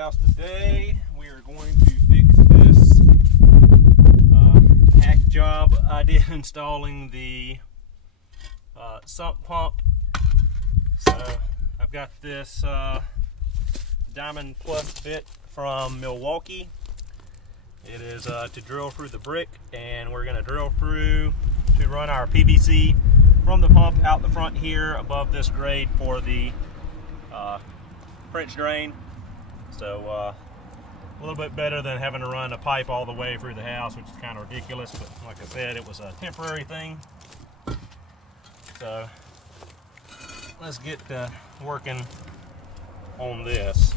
house today. We are going to fix this hack job I did installing the sump pump. So I've got this Diamond Plus bit from Milwaukee. It is to drill through the brick, and we're going to drill through to run our PVC from the pump out the front here above this grade for the French drain. So a little bit better than having to run a pipe all the way through the house, which is kind of ridiculous, but like I said, it was a temporary thing. So let's get working on this.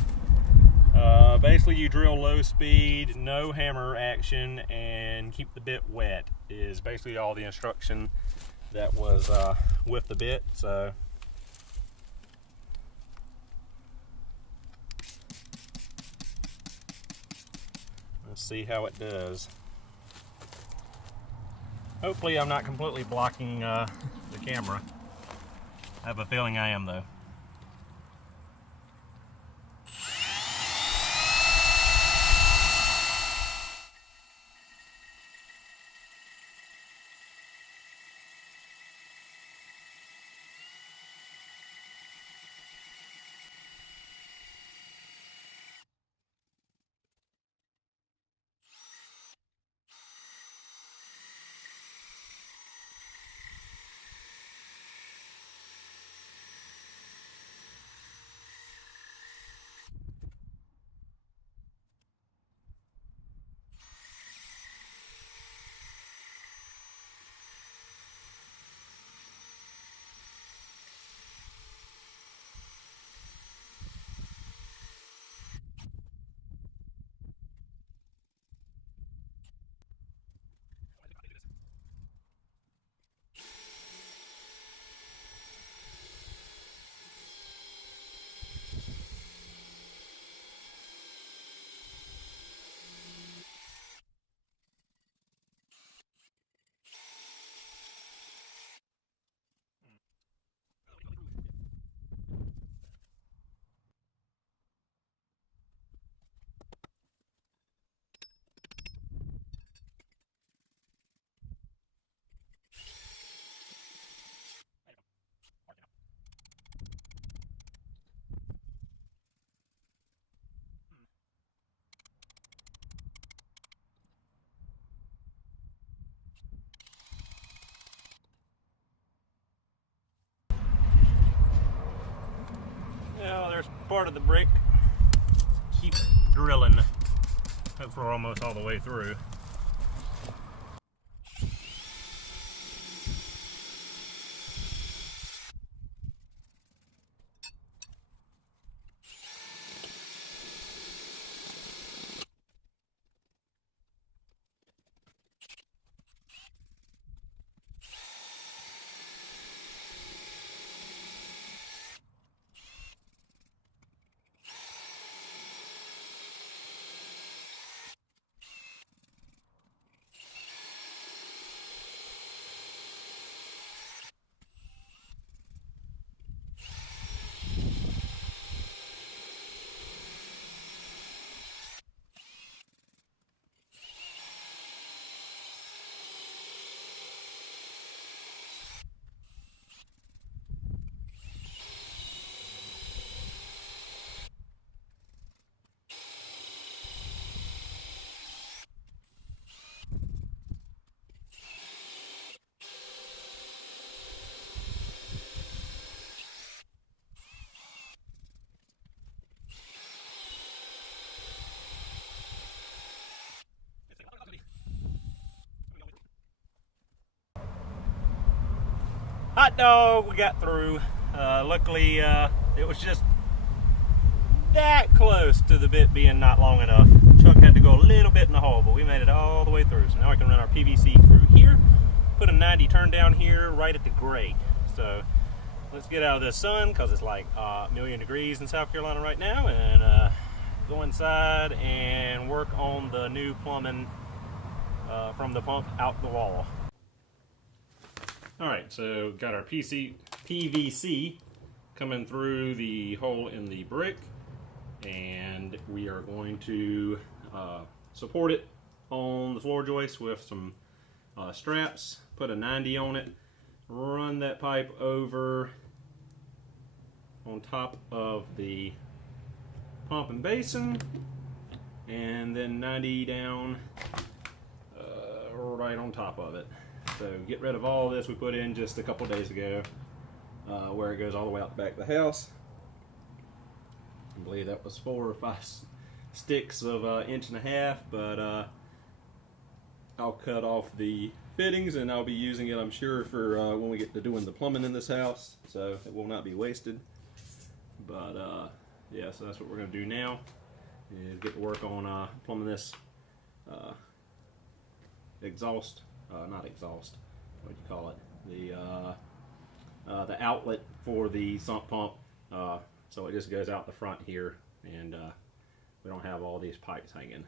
Basically, you drill low speed, no hammer action, and keep the bit wet is basically all the instruction that was with the bit. So let's see how it does. Hopefully I'm not completely blocking the camera. I have a feeling I am though. Now there's part of the brick. Keep drilling. Hopefully we're almost all the way through. Hot dog, we got through. Luckily, it was just that close to the bit being not long enough. Chuck had to go a little bit in the hole, but we made it all the way through. So now I can run our PVC through here, put a 90 turn down here right at the grate. So let's get out of the sun, because it's like a million degrees in South Carolina right now, and go inside and work on the new plumbing from the pump out the wall. Alright, so got our PVC coming through the hole in the brick, and we are going to support it on the floor joist with some straps, put a 90 on it, run that pipe over on top of the pump and basin, and then 90 down right on top of it. So get rid of all this we put in just a couple days ago, where it goes all the way out the back of the house. I believe that was 4 or 5 sticks of 1.5 inches, but I'll cut off the fittings and I'll be using it, I'm sure, for when we get to doing the plumbing in this house, so it will not be wasted. But yeah, so that's what we're going to do now, is get to work on plumbing this exhaust, not exhaust, what do you call it, the outlet for the sump pump, so it just goes out the front here, and we don't have all these pipes hanging.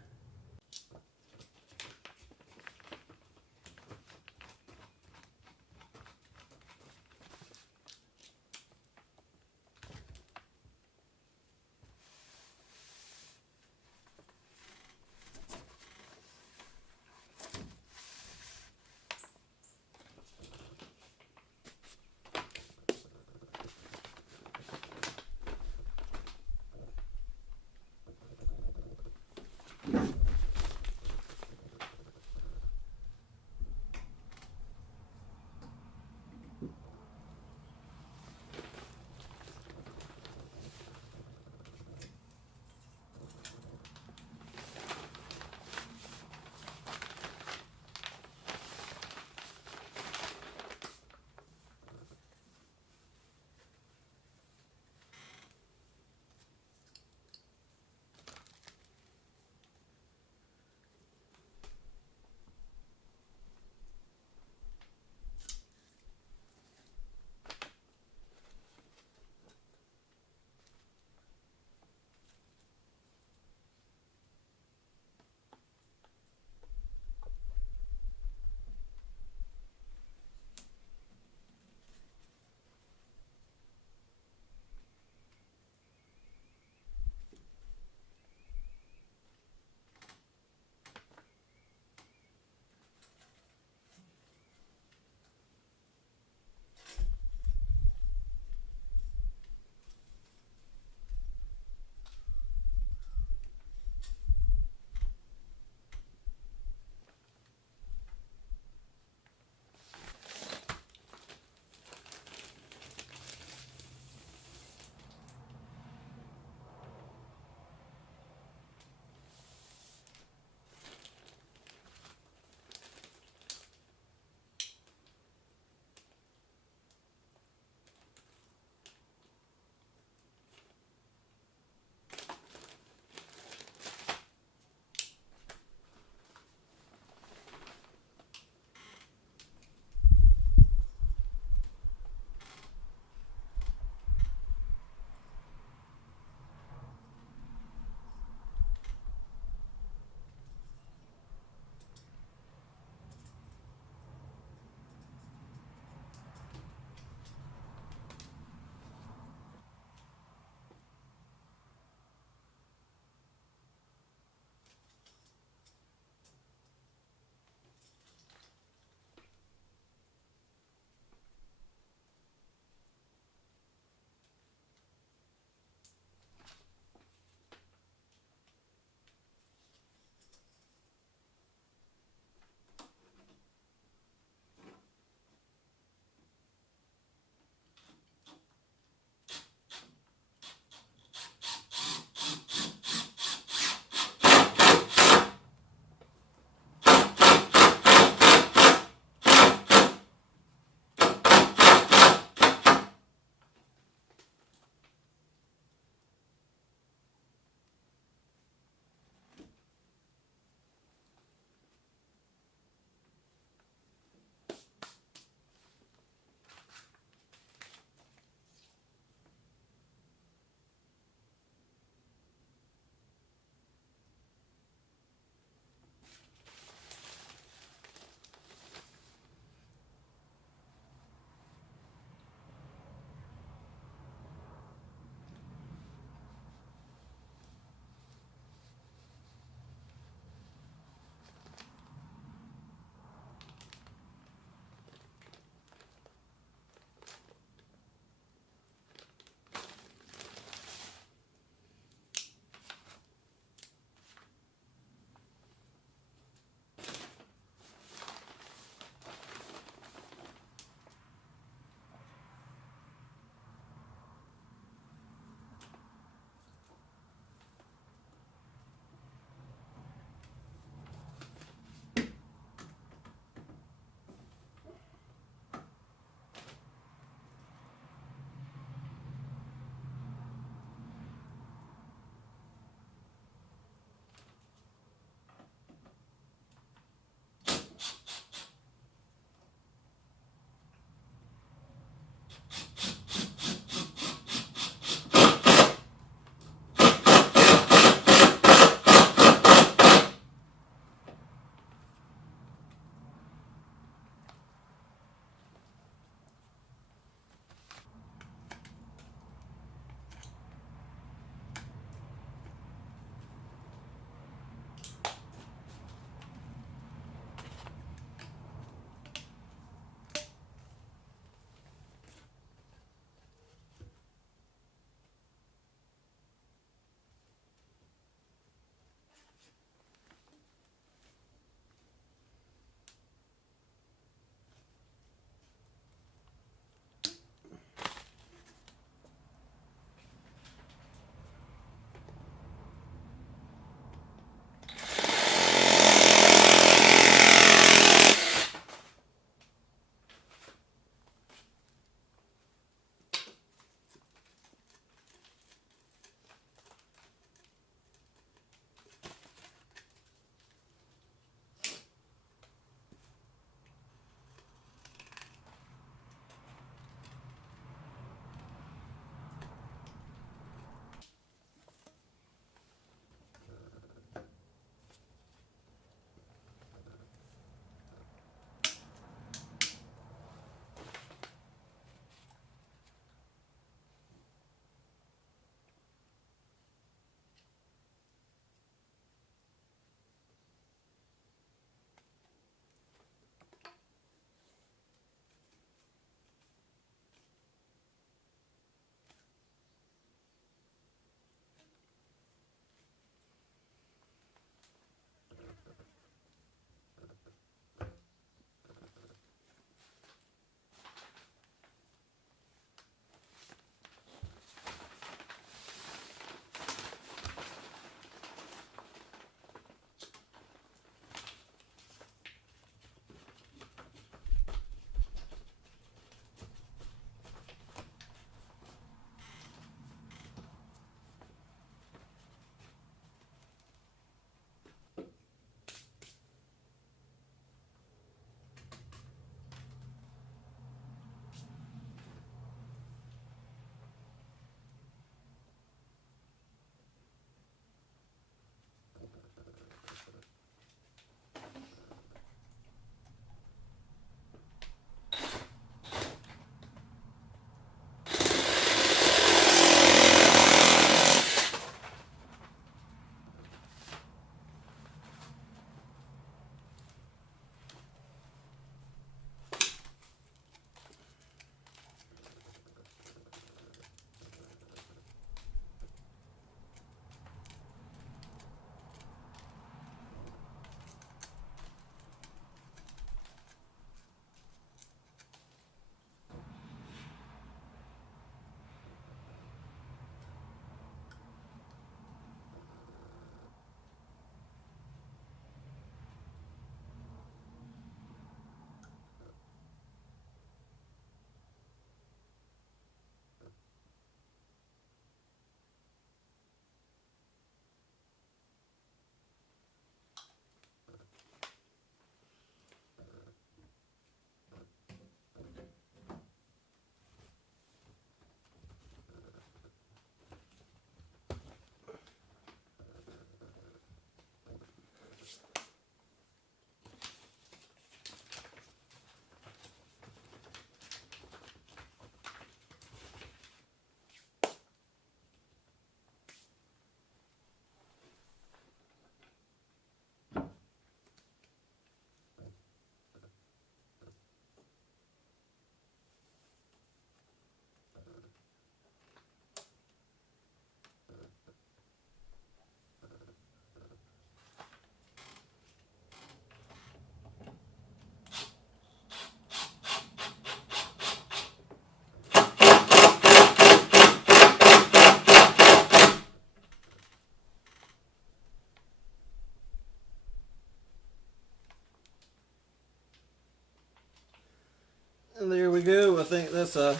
And there we go. I think that's a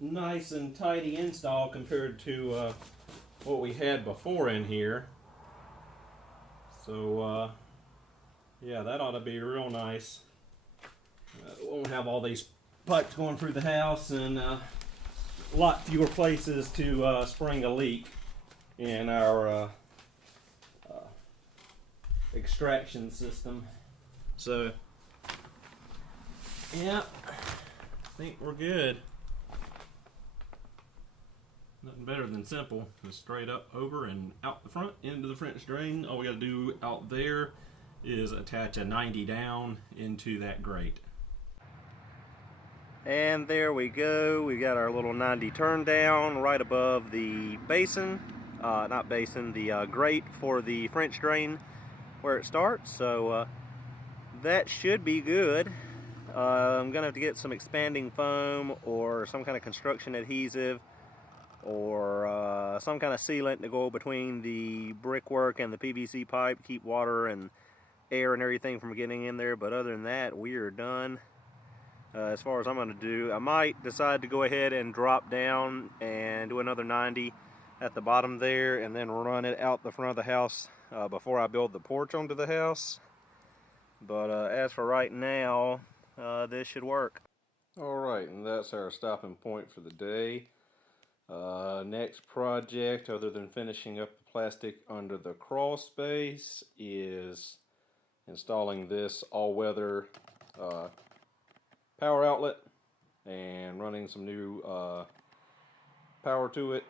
nice and tidy install compared to what we had before in here. So yeah, that ought to be real nice. Won't have all these pipes going through the house, and a lot fewer places to spring a leak in our extraction system. So, yeah, I think we're good. Nothing better than simple. Just straight up over and out the front into the French drain. All we got to do out there is attach a 90 down into that grate. And there we go. We got our little 90 turn down right above the basin. Not basin, the grate for the French drain where it starts. So that should be good. I'm gonna have to get some expanding foam or some kind of construction adhesive or some kind of sealant to go between the brickwork and the PVC pipe, keep water and air and everything from getting in there. But other than that, we are done. As far as I'm going to do, I might decide to go ahead and drop down and do another 90 at the bottom there and then run it out the front of the house before I build the porch onto the house. But as for right now, this should work. Alright, and that's our stopping point for the day. Next project, other than finishing up the plastic under the crawl space, is installing this all-weather power outlet and running some new power to it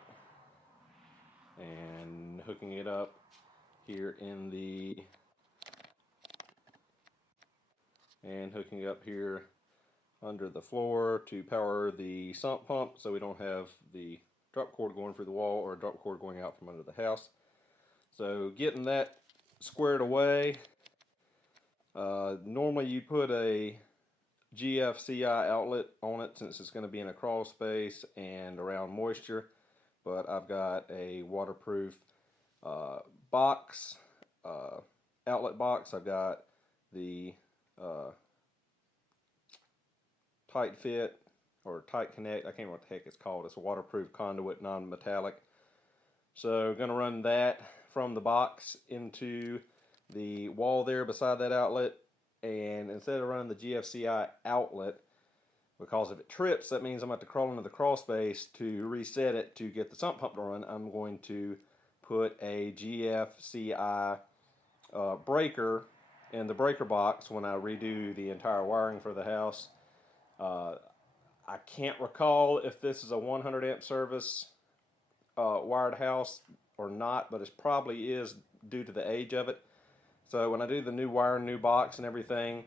and hooking it up here in the under the floor to power the sump pump, so we don't have the drop cord going through the wall or a drop cord going out from under the house. So getting that squared away. Normally you put a GFCI outlet on it since it's going to be in a crawl space and around moisture, but I've got a waterproof box, outlet box. I've got the tight fit or tight connect, I can't remember what the heck it's called. It's a waterproof conduit, non-metallic. So going to run that from the box into the wall there beside that outlet, and instead of running the GFCI outlet, because if it trips, that means I'm going to have to crawl into the crawl space to reset it to get the sump pump to run. I'm going to put a GFCI breaker in the breaker box when I redo the entire wiring for the house. I can't recall if this is a 100 amp service wired house or not, but it probably is due to the age of it. So when I do the new wire, new box and everything,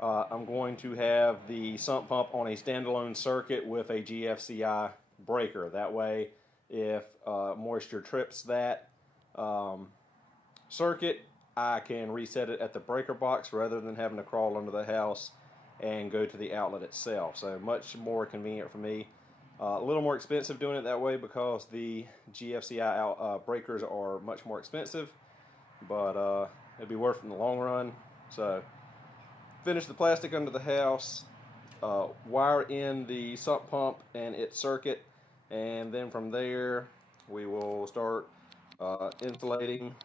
I'm going to have the sump pump on a standalone circuit with a GFCI breaker. That way, if moisture trips that circuit, I can reset it at the breaker box rather than having to crawl under the house and go to the outlet itself. So much more convenient for me. A little more expensive doing it that way because the GFCI breakers are much more expensive, but it'd be worth it in the long run. So finish the plastic under the house, wire in the sump pump and its circuit, and then from there we will start insulating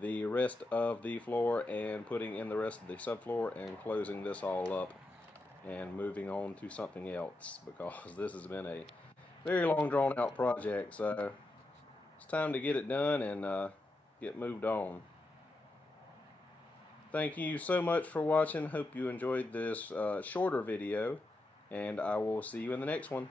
the rest of the floor and putting in the rest of the subfloor and closing this all up and moving on to something else, because this has been a very long drawn out project. So it's time to get it done and get moved on. Thank you so much for watching. Hope you enjoyed this shorter video, and I will see you in the next one.